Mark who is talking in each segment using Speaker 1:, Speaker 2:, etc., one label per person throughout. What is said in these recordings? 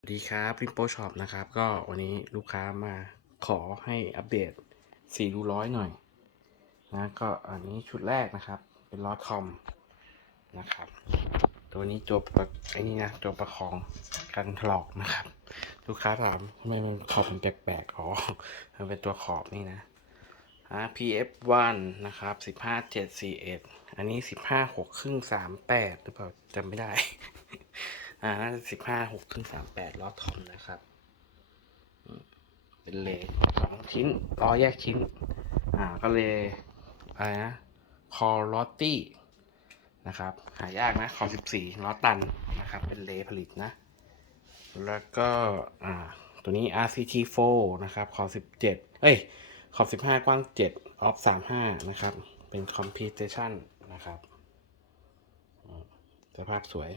Speaker 1: สวัสดีครับริมโปช็อปนะครับ ก็วันนี้ลูกค้ามาขอให้อัปเดต4รูร้อยหน่อยนะก็อันนี้ชุดแรกนะครับ เป็นล้อทอมนะครับ ตัวนี้ตัวประไอ้นี่นะตัวประคองกันถลอกนะครับ ลูกค้าถามทำไมมันขอบมันแปลกๆอ๋อมันเป็นตัวขอบนี่นะอ่า PF1 นะครับ15 741อันนี้15 6ครึ่ง38หรือเปล่าจำไม่ได้ อ่าน่าจะสิบห้าหกถึงสามแปดล้อทอมนะครับเป็นเลสองชิ้นล้อแยกชิ้น อ่าก็เลยอะไรนะคอลอตตี้นะครับ หายากนะคอสิบสี่ล้อตันนะครับ เป็นเลผลิตนะ แล้วก็อ่าตัวนี้ RCT4 นะครับคอสิบเจ็ดเอ้ยขอบสิบห้ากว้างเจ็ดออฟสามห้านะครับ เป็น Computation นะครับ สภาพสวย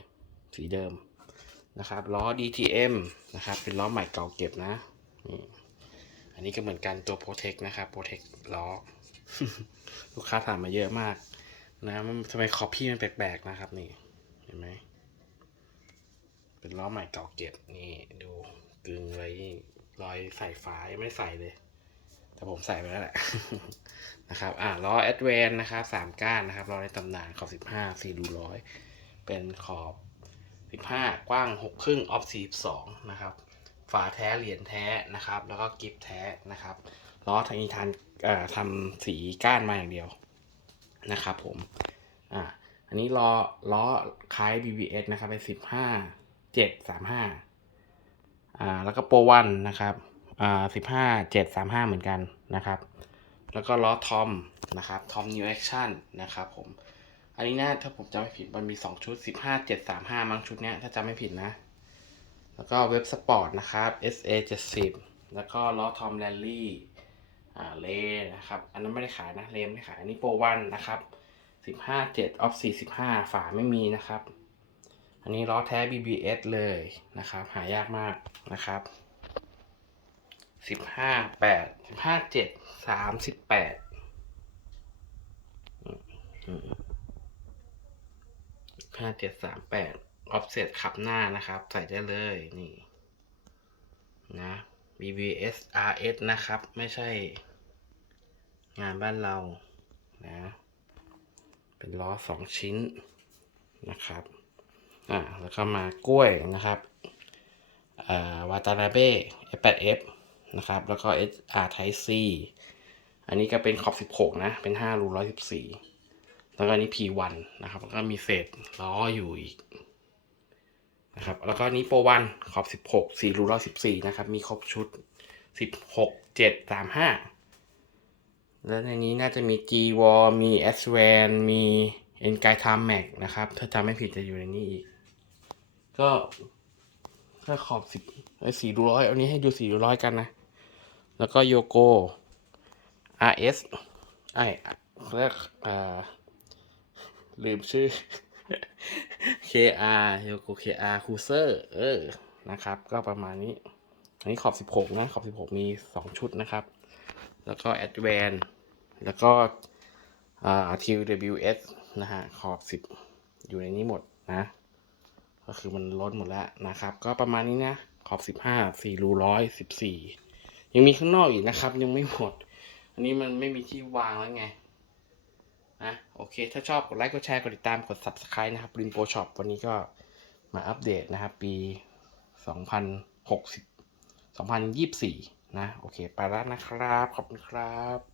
Speaker 1: สีเดิม นะครับล้อ DTM นะครับ เป็นล้อใหม่เก่าเก็บนะนี่อันนี้ก็เหมือนกันตัว p r o t e c นะครับ p r o t e c ล้อ ลูกค้าถามมาเยอะมากนะมันทำไมคอพี่มันแปลกๆนะครับนี่เห็นไหมเป็นล้อใหม่เก่าเก็บนี่ดูกึงไว้รอยใส่ฝายังไม่ใส่เลย แต่ผมใส่ไปแล้วแหละนะครับอ่าล้อ Advance นะครับสามก้านนะครับล้อในตำนานขอบสิบห้าสี่ดูร้อยเป็นขอบ 15 กว้าง6ครึ่งออฟ42นะครับฝาแท้เหรียญแท้นะครับ แล้วก็กิฟแท้นะครับล้อทางอีทันทำสีก้านมาอย่างเดียวนะครับผมอ่าอันนี้ล้อล้อคล้าย BBS นะครับเป็น15 7 35อ่าแล้วก็โปรวันนะครับอ่า15 7 35 เหมือนกันนะครับ แล้วก็ล้อทอมนะครับทอมนิวแอคชั่นนะครับผม อันนี้นะถ้าผมจำไม่ผิดมันมี 2 ชุด 15 7 3 5 มั้งชุดเนี้ยถ้าจำไม่ผิดนะ แล้วก็เว็บสปอร์ตนะครับ SA 70แล้วก็ล้อทอมแรลลี่อ่าเลนะครับ อันนั้นไม่ได้ขายนะเลมไม่ได้ขาย อันนี้โปรวันนะครับ 15 7ออฟ45 ฝาไม่มีนะครับ อันนี้ล้อแท้ BBS เลยนะครับ หายากมากนะครับ15 8 15 7 38อืมอืม ห้าเจ็ดสามแปดออฟเซตขับหน้านะครับ ใส่ได้เลยนี่นะ BBS RS นะครับ ไม่ใช่งานบ้านเรานะ เป็นล้อสองชิ้นนะครับอ่าแล้วก็มากล้วยนะครับอ่าวาตานาเบ้ F8F นะครับ แล้วก็ SR Type C อันนี้ก็เป็นขอบ 16 นะ เป็น 5 รู 114 แล้วก็นี้ P1 นะครับแล้วก็มีเศษล้ออยู่อีกนะครับแล้วก็นี้โปรวันขอบ 16 4รู114 นะครับ มีครบชุด 16 7 3 5 แล้วในนี้น่าจะมี G w a l มี S w a n มี N g a i t i m Max นะครับ ถ้าจำไม่ผิดจะอยู่ในนี้อีก ก็ถ้าขอบ 10ไอ้4รูร้อยอันนี้ให้ดู4รูร้อยกันนะ แล้วก็โยโก RS ไอ้เรียกอ่า ลืมชื่อ KR โยโก KR Cruiser เออ นะครับ ก็ประมาณนี้ อันนี้ขอบ 16 นะ ขอบ 16 มี 2 ชุดนะครับ แล้วก็ Advance แล้วก็อ่า TWS นะฮะ ขอบ 10 อยู่ในนี้หมดนะ ก็คือมันล้นหมดแล้วนะครับ ก็ประมาณนี้นะ ขอบ 15 4รูร้อย14 ยังมีข้างนอกอีกนะครับ ยังไม่หมด อันนี้มันไม่มีที่วางแล้วไง นะโอเค ถ้าชอบกดไลค์กดแชร์กดติดตามกด Subscribe นะครับริมโปรช็อปวันนี้ก็มาอัปเดตนะครับ ปี 2060 2024 นะ โอเค ไปแล้วนะครับ ขอบคุณครับ